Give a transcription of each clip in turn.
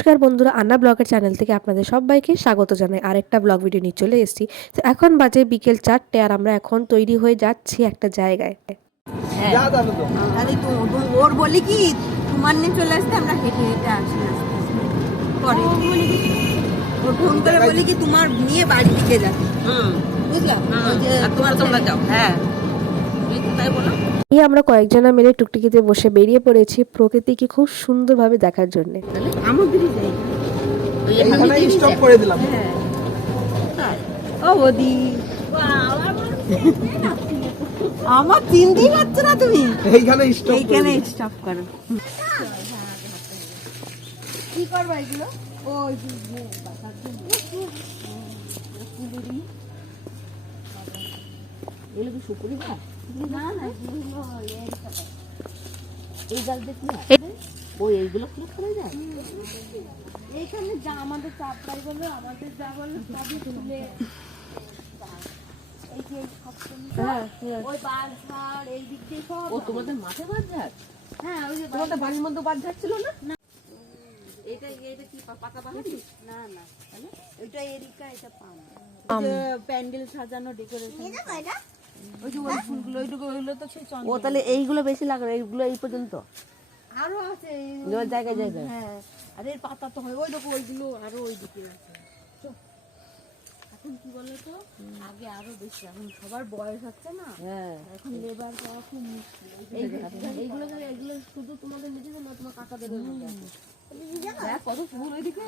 নমস্কার বন্ধুরা আন্না ব্লগের চ্যানেল থেকে আপনাদের সবাইকে স্বাগত জানাই। আরেকটা ব্লগ ভিডিও নিয়ে চলে এসেছি। তো এখন বাজে বিকেল চারটে আর আমরা এখন তৈরি হয়ে যাচ্ছি একটা জায়গায়। যা তাহলে তো। তাহলে তো তো ওর বলি কি তোমার নিয়ে চলে আসতে আমরা হেঁটে হেঁটে আসি আস্তে আস্তে। পরে। ওর ফোন করে বলি কি তোমার নিয়ে বাড়ি দিকে যাবে। বুঝলাম? তোমরা তোমরা যাও। হ্যাঁ। তাই বলো। এই আমরা কয়েকজনা মিলে টুকটুকিতে বসে বেরিয়ে পড়েছি প্রকৃতিকে খুব সুন্দরভাবে দেখার জন্য। আমাদেরই যাই ওই যে এইখানে ভাবি স্টপ করে দিলাম। হ্যাঁ। ও আমার চিনতেই পারছ না তুমি? এইখানে স্টপ এইখানে স্টপ করো। কি করবা এগুলো? ওই এগুলো কি শুকুরি হয় না না এই গাছ হয় ও এইগুলো করে যায় এইখানে যা আমাদের চাপ পাই বলো আমাদের যা বলো সবই তুলে হ্যাঁ ওই বাঘ ঝাড় এই দিক দিয়ে সব ও তোমাদের মাঠে বাদ যায় হ্যাঁ ওই যে তোমাদের বাড়ির মধ্যে বাদ যাচ্ছিল না? এটা এটা কি পাতা বাহারি না না। ওইটা এরিকা এটা পাম। প্যান্ডেল সাজানো ডেকোরেশন। ও তাহলে এইগুলো বেশি লাগে এইগুলো এই পর্যন্ত? আরও আছে জায়গায় জায়গায়? হ্যাঁ আর এর পাতা তো হয় ওই দেখো ওইগুলো আরও ওই দিকে আছে এখন কি বলো তো আগে আরও বেশি এখন সবার বয়স হচ্ছে না। হ্যাঁ। এখন লেবার পাওয়া খুব মুশকিল। এই- এইগুলো এগুলো শুধু তোমাদের নিজেদের না তোমার কাকাদের কত ফুল ওইদিকে।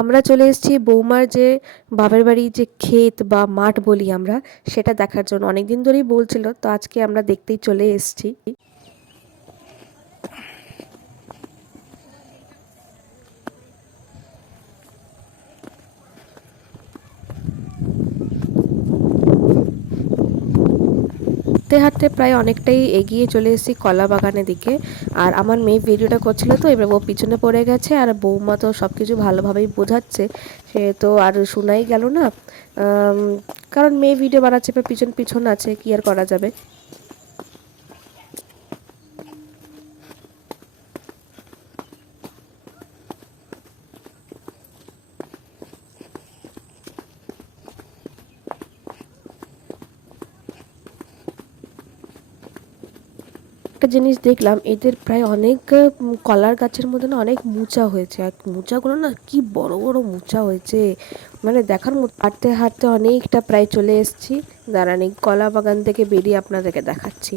আমরা চলে এসেছি বৌমার যে বাবার বাড়ি যে ক্ষেত বা মাঠ বলি আমরা, সেটা দেখার জন্য। অনেকদিন ধরেই বলছিল, তো আজকে আমরা দেখতেই চলে এসেছি। হাঁটতে হাঁটতে প্রায় অনেকটাই এগিয়ে চলে এসেছি কলা বাগানের দিকে। আর আমার মেয়ে ভিডিওটা করছিল তো, এবার ও পিছনে পড়ে গেছে আর বৌমা তো সব কিছু ভালোভাবেই বোঝাচ্ছে। সে তো আর শোনাই গেল না। কারণ মেয়ে ভিডিও বানাচ্ছে পিছন পিছন আছে, কি আর করা যাবে? একটা জিনিস দেখলাম, এদের প্রায় অনেক কলার গাছের মধ্যে না অনেক মুচা হয়েছে। আর মুচাগুলো না কি বড় বড় মুচা হয়েছে। মানে দেখার মতো, হাঁটতে হাঁটতে অনেকটা প্রায় চলে এসেছি। দাঁড়ান কলা বাগান থেকে বেরিয়ে আপনাদেরকে দেখাচ্ছি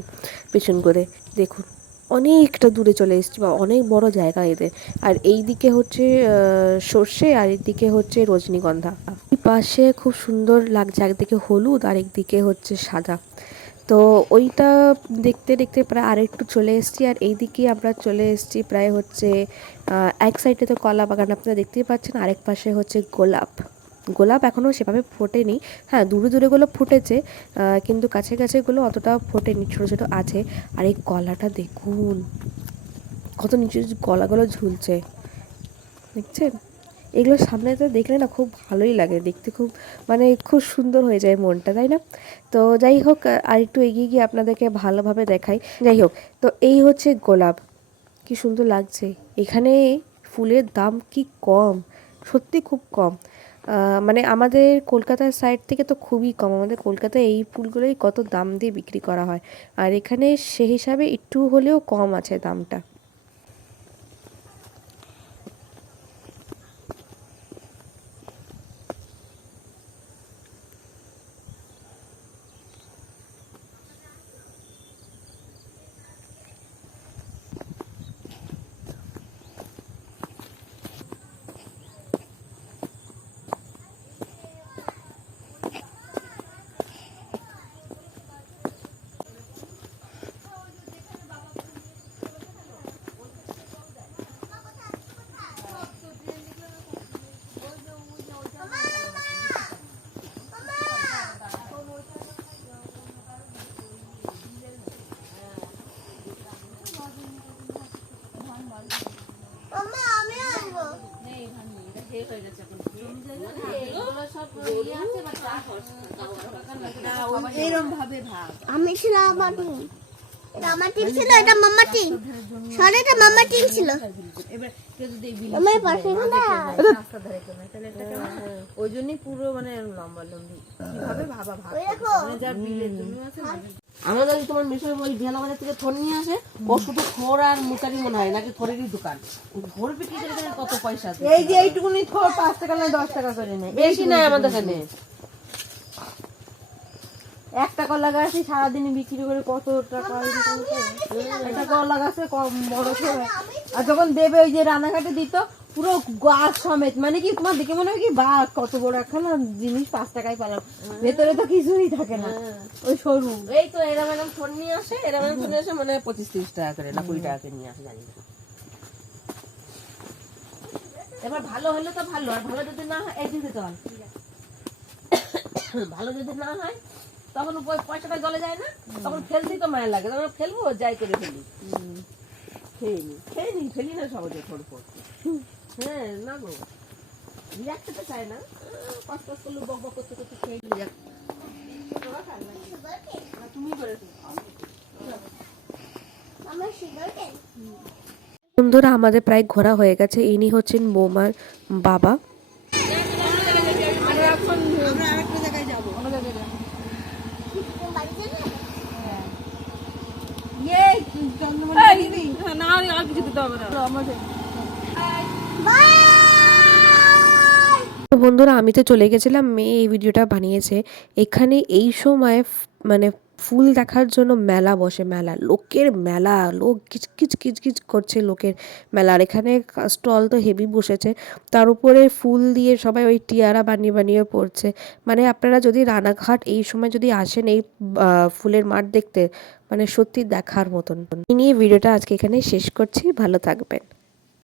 পেছন করে। দেখুন, অনেকটা দূরে চলে এসেছি বা অনেক বড় জায়গা এদের। আর এই দিকে হচ্ছে সর্ষে, আর এদিকে হচ্ছে রজনীগন্ধা। পাশে খুব সুন্দর লাগছে, একদিকে হলুদ আর একদিকে হচ্ছে সাদা। তো ওইটা দেখতে দেখতে প্রায় আরেকটু চলে এসেছি। আর এই এইদিকে আমরা চলে এসেছি প্রায় হচ্ছে এক সাইডে তো কলা বাগান আপনারা দেখতেই পাচ্ছেন, আরেক পাশে হচ্ছে গোলাপ। গোলাপ এখনও সেভাবে ফোটেনি। হ্যাঁ দূরে দূরে ফুটেছে কিন্তু কাছে কাছে গুলো অতটা ফোটেনি, ছোটো ছোটো আছে। আর এই কলাটা দেখুন, কত নিচু কলাগুলো ঝুলছে। দেখছেন? এগুলো সামনে তো দেখলে না খুব ভালোই লাগে, দেখতে খুব মানে খুব সুন্দর হয়ে যায় মনটা, তাই না? তো যাই হোক, আর একটু এগিয়ে গিয়ে আপনাদেরকে ভালোভাবে দেখাই। যাই হোক, তো এই হচ্ছে গোলাপ, কি সুন্দর লাগছে। এখানে ফুলের দাম কি কম? সত্যি খুব কম। মানে আমাদের কলকাতার সাইড থেকে তো খুবই কম, আমাদের কলকাতায় এই ফুলগুলোই কত দাম দিয়ে বিক্রি করা হয়। আর এখানে সে হিসাবে একটু হলেও কম আছে দামটা। আমি ছিলাম আমার টিম। ছিল এটা টিম। সরে এটা টিম ছিল। আমার পাশে ওই জন্যই পুরো মানে লম্বা লম্বি। কীভাবে ভাবা ভাব যার জন্য আছে। আমাদের তোমার ওই বাজার থেকে থর নিয়ে আসে ও শুধু থর আর মনে হয় নাকি থরেরই দোকান? থর বিক্রি করে কত পয়সা। এই যে এইটুকুনি থোর পাঁচ টাকা নয় দশ টাকা করে নেয়। বেশি নাই আমাদের এখানে। একটা কলা গাছে সারাদিন বিক্রি করে কত টাকা একটা কলা গাছে কম বড় আর যখন দেবে ওই যে রানাঘাটে দিত পুরো গাছ সমেত মানে কি তোমার দেখে মনে হয় কি বা কত বড় একখানা জিনিস পাঁচ টাকায় পেলাম। ভেতরে তো কিছুই থাকে না। ওই সরু। এই তো এরা ম্যাডাম থর নিয়ে আসে এরা ম্যাডাম নিয়ে আসে মানে পঁচিশ তিরিশ টাকা করে না কুড়ি টাকা করে নিয়ে আসে জানি না। এবার ভালো হলে তো ভালো আর ভালো যদি না হয় এই দিতে ভালো যদি না হয় তখন পয়সাটা জলে যায় না তখন ফেলতেই তো মায়ের লাগে তখন ফেলব যাই করে ফেলি। খেয়ে নি খেয়ে নি ফেলি না সহজে থর পর হ্যাঁ না গো রিয়াক্ট খেতে চায় না। পাঁচ পাঁচ করলে বক বক করতে করতে খেয়ে নি তুমি করেছ আমার সুগার বন্ধুরা আমাদের প্রায় ঘোরা হয়ে গেছে। ইনি হচ্ছেন বৌমার বাবা। আমরা আরেকটা জায়গায় যাব। বাড়ি যাবে। ইয়ে না আর কিছু দিতে হবে না। তো বন্ধুরা, আমি তো চলে গেছিলাম, মেয়ে এই ভিডিওটা বানিয়েছে। এখানে এই সময় মানে ফুল দেখার জন্য মেলা বসে, মেলা, লোকের মেলা, লোক কিচকিচ কিচকিচ করছে লোকের মেলা। আর এখানে স্টল তো হেভি বসেছে। তার উপরে ফুল দিয়ে সবাই ওই টিয়ারা বানিয়ে বানিয়ে পড়ছে। মানে আপনারা যদি রানাঘাট এই সময় যদি আসেন এই ফুলের মাঠ দেখতে মানে সত্যি দেখার মতন। নিয়ে ভিডিওটা আজকে এখানে শেষ করছি। ভালো থাকবেন।